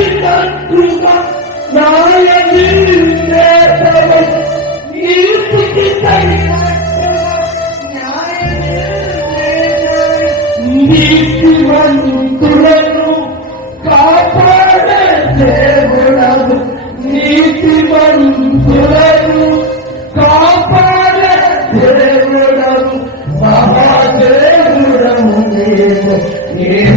అయినట్టుగా న్యాయనిర్ణేతవై నీతికి తగినట్టుగా నీతిమంతులను కాపాడే దేవుడవు నీతిమంతులను కాపాడే దేవుడవు మహాదేవుడవు నీవు